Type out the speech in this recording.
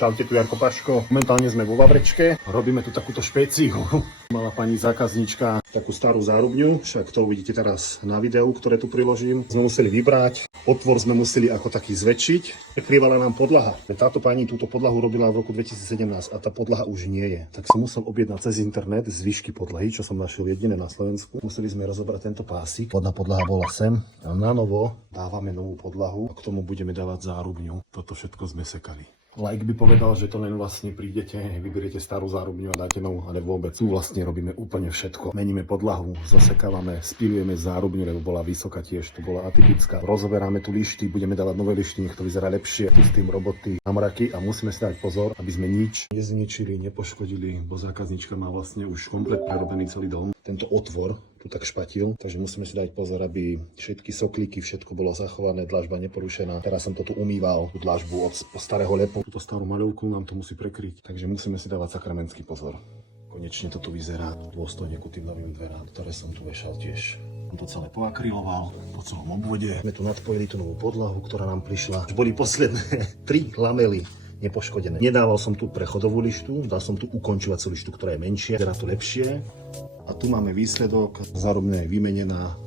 Čaute, tu Jarko Paško. Momentálne sme vo Vavrečke. Robíme tu takúto špeciu. Mala pani zákazníčka takú starú zárubňu, však to uvidíte teraz na videu, ktoré tu priložím. Sme museli vybrať, otvor sme museli ako taký zväčšiť. Prekrývala nám podlaha. Táto pani túto podlahu robila v roku 2017 a tá podlaha už nie je. Tak som musel objednať cez internet zvyšky podlahy, čo som našiel jediné na Slovensku. Museli sme rozobrať tento pásik. Spodná podlaha bola sem a na novo dávame novú podlahu a k tomu budeme dávať zárubňu. Toto všetko sme sekali. Like by povedal, že to len vlastne prídete, vyberiete starú zárubňu a dáte novú, ale vôbec. Tu vlastne robíme úplne všetko. Meníme podlahu, zasekávame, spilujeme zárubňu, lebo bola vysoká tiež, to bola atypická. Rozoberáme tu lišty, budeme dávať nové lišty, nech to vyzerá lepšie. Tu s tým roboty na mraky a musíme si dať pozor, aby sme nič nezničili, nepoškodili, bo zákazníčka má vlastne už komplet prerobený celý dom. Tento otvor tu tak špatil, takže musíme si dať pozor, aby všetky soklíky, všetko bolo zachované, dlažba neporušená. Teraz som to tu umýval, tú dlažbu od starého lepu. Túto starú maľovku nám to musí prekryť, takže musíme si dávať sakramentský pozor. Konečne toto vyzerá dôstojne ku tým novým dverám, ktoré som tu vešal tiež. Som to celé poakryloval po celom obvode. Sme tu nadpojili tú novú podlahu, ktorá nám prišla. Boli posledné 3 lamely nepoškodené. Nedával som tu prechodovú lištu, dal som tu ukončovacú lištu, ktorá je menšia, vyzerá to lepšie. A tu máme výsledok, zárubňa je vymenená,